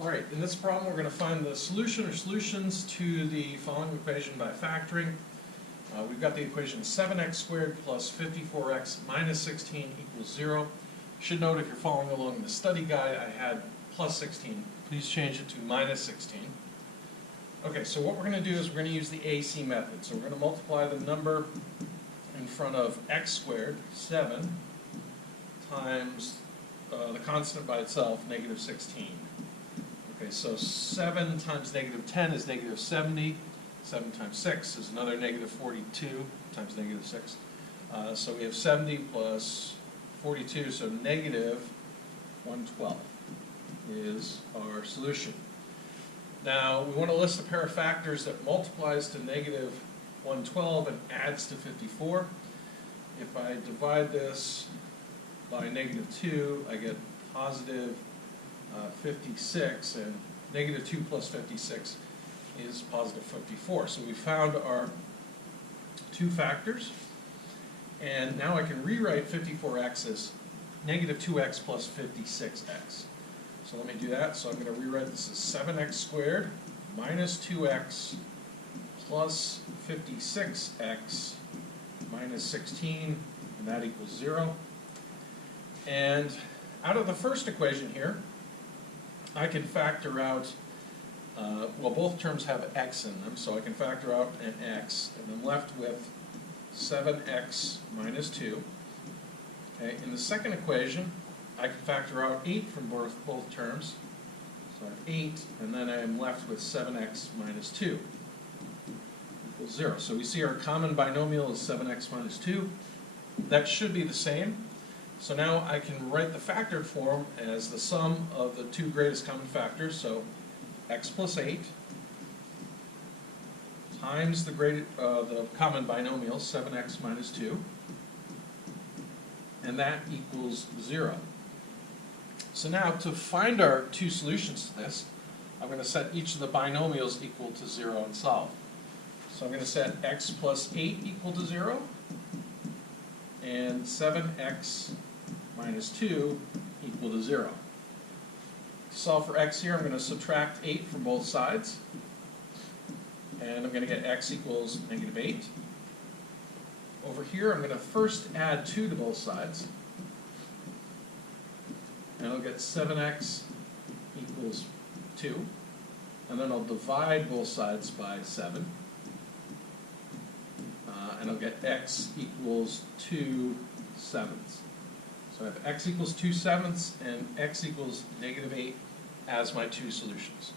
All right, in this problem we're going to find the solution or solutions to the following equation by factoring. We've got the equation 7x squared plus 54x minus 16 equals 0. You should note if you're following along in the study guide I had plus 16. Please change it to minus 16. Okay, so what we're going to do is we're going to use the AC method. So we're going to multiply the number in front of x squared, 7, times the constant by itself, negative 16. Okay, so 7 times negative 10 is negative 70. 7 times 6 is another negative 42 times negative 6. So we have 70 plus 42, so negative 112 is our solution. Now, we want to list a pair of factors that multiplies to negative 112 and adds to 54. If I divide this by negative 2, I get positive 56, and negative 2 plus 56 is positive 54. So we found our two factors, and now I can rewrite 54x as negative 2x plus 56x. So let me do that. So I'm going to rewrite this as 7x squared minus 2x plus 56x minus 16, and that equals 0. And out of the first equation here, I can factor out, well, both terms have x in them, so I can factor out an x, and I'm left with 7x minus 2. Okay, in the second equation, I can factor out 8 from both terms, so I have 8, and then I'm left with 7x minus 2 equals 0. So we see our common binomial is 7x minus 2. That should be the same. So now I can write the factored form as the sum of the two greatest common factors, so x plus 8 times the common binomial, 7x minus 2, and that equals 0. So now to find our two solutions to this, I'm going to set each of the binomials equal to 0 and solve. So I'm going to set x plus 8 equal to 0, and 7x minus 2 equal to 0. To solve for x here, I'm going to subtract 8 from both sides, and I'm going to get x equals negative 8. Over here, I'm going to first add 2 to both sides, and I'll get 7x equals 2, and then I'll divide both sides by 7, and I'll get x equals 2 sevenths. So I have x equals 2 sevenths and x equals negative 8 as my two solutions.